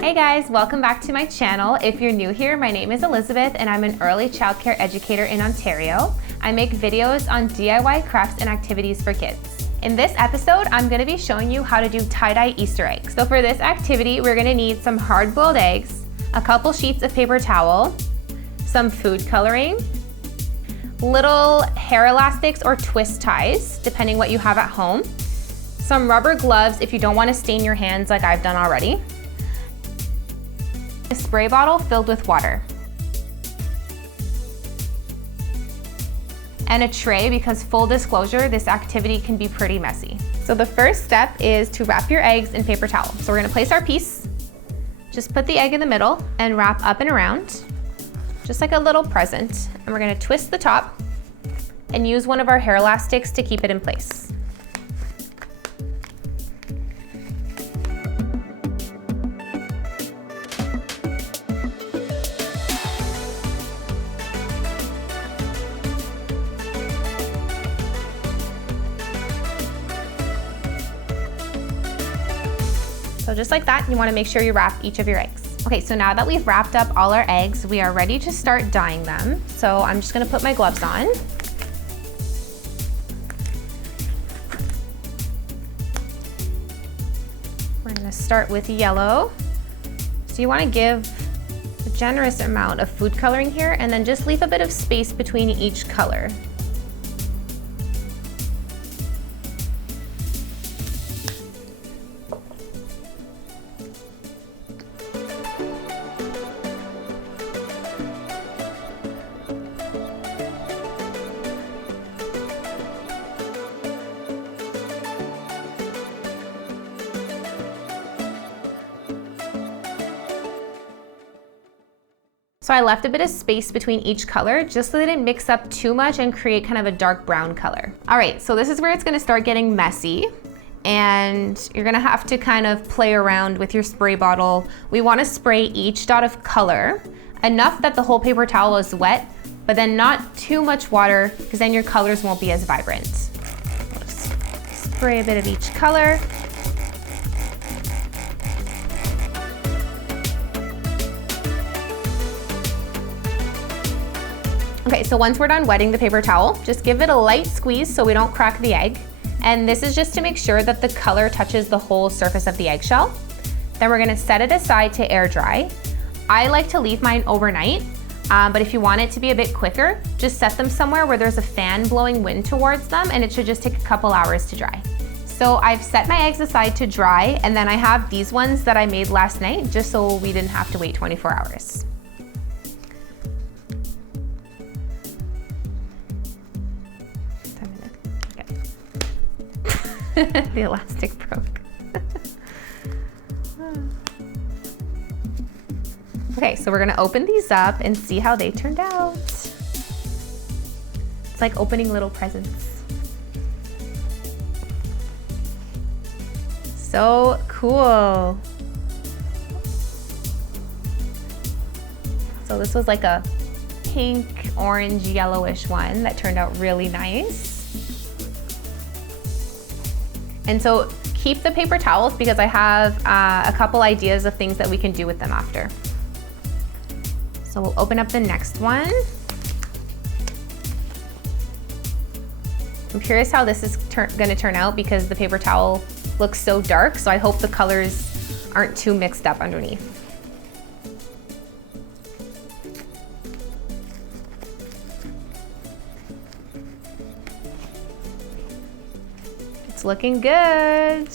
Hey guys, welcome back to my channel. If you're new here, my name is Elizabeth and I'm an early childcare educator in Ontario. I make videos on DIY crafts and activities for kids. In this episode, I'm going to be showing you how to do tie-dye Easter eggs. So for this activity, we're going to need some hard-boiled eggs, a couple sheets of paper towel, some food coloring, little hair elastics or twist ties, depending what you have at home, some rubber gloves if you don't want to stain your hands like I've done already, a spray bottle filled with water, and a tray because, full disclosure, this activity can be pretty messy. So the first step is to wrap your eggs in paper towel. So we're gonna place our piece, just put the egg in the middle and wrap up and around, just like a little present. And we're gonna twist the top and use one of our hair elastics to keep it in place. So just like that, you want to make sure you wrap each of your eggs. Okay, so now that we've wrapped up all our eggs, we are ready to start dyeing them. So I'm just going to put my gloves on. We're going to start with yellow. So you want to give a generous amount of food coloring here and then just leave a bit of space between each color. So I left a bit of space between each color just so they didn't mix up too much and create kind of a dark brown color. All right, so this is where it's gonna start getting messy and you're gonna have to kind of play around with your spray bottle. We wanna spray each dot of color enough that the whole paper towel is wet, but then not too much water because then your colors won't be as vibrant. Just spray a bit of each color. Okay, so once we're done wetting the paper towel, just give it a light squeeze so we don't crack the egg. And this is just to make sure that the color touches the whole surface of the eggshell. Then we're gonna set it aside to air dry. I like to leave mine overnight, but if you want it to be a bit quicker, just set them somewhere where there's a fan blowing wind towards them and it should just take a couple hours to dry. So I've set my eggs aside to dry and then I have these ones that I made last night just so we didn't have to wait 24 hours. The elastic broke. Okay, so we're gonna open these up and see how they turned out. It's like opening little presents. So cool. So this was like a pink, orange, yellowish one that turned out really nice. And so keep the paper towels because I have a couple ideas of things that we can do with them after. So we'll open up the next one. I'm curious how this is gonna turn out because the paper towel looks so dark, so I hope the colors aren't too mixed up underneath. It's looking good.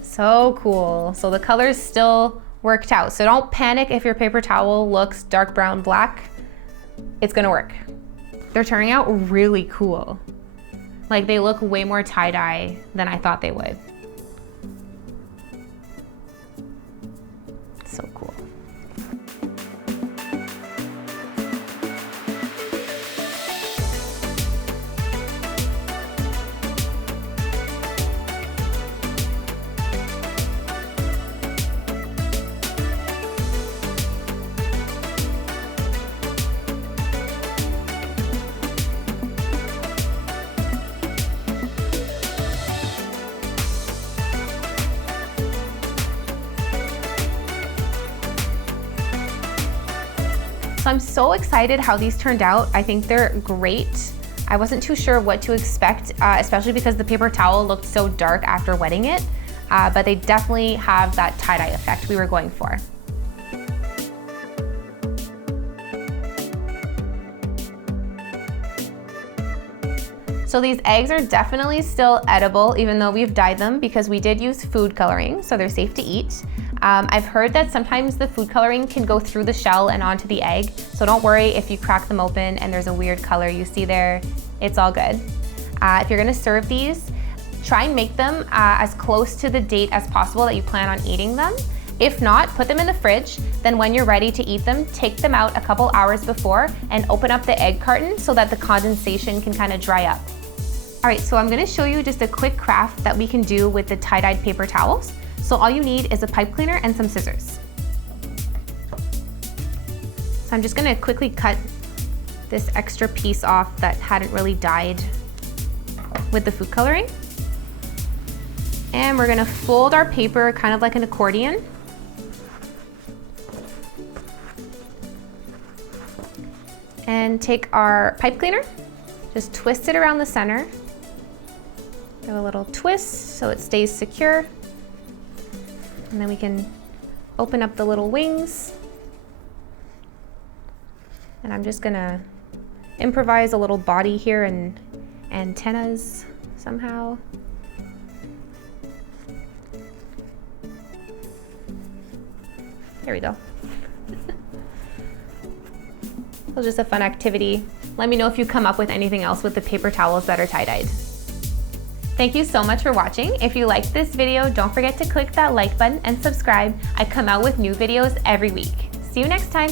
So cool. So the colors still worked out. So don't panic if your paper towel looks dark brown black. It's gonna work. They're turning out really cool. Like they look way more tie-dye than I thought they would. So cool. So I'm so excited how these turned out. I think they're great. I wasn't too sure what to expect, especially because the paper towel looked so dark after wetting it, but they definitely have that tie-dye effect we were going for. So these eggs are definitely still edible, even though we've dyed them, because we did use food coloring, so they're safe to eat. I've heard that sometimes the food coloring can go through the shell and onto the egg, so don't worry if you crack them open and there's a weird color you see there, it's all good. If you're gonna serve these, try and make them as close to the date as possible that you plan on eating them. If not, put them in the fridge, then when you're ready to eat them, take them out a couple hours before and open up the egg carton so that the condensation can kind of dry up. All right, so I'm gonna show you just a quick craft that we can do with the tie-dyed paper towels. So all you need is a pipe cleaner and some scissors. So I'm just gonna quickly cut this extra piece off that hadn't really dyed with the food coloring. And we're gonna fold our paper kind of like an accordion. And take our pipe cleaner, just twist it around the center. Give a little twist so it stays secure. And then we can open up the little wings. And I'm just gonna improvise a little body here and antennas somehow. There we go. It was just a fun activity. Let me know if you come up with anything else with the paper towels that are tie-dyed. Thank you so much for watching. If you liked this video, don't forget to click that like button and subscribe. I come out with new videos every week. See you next time.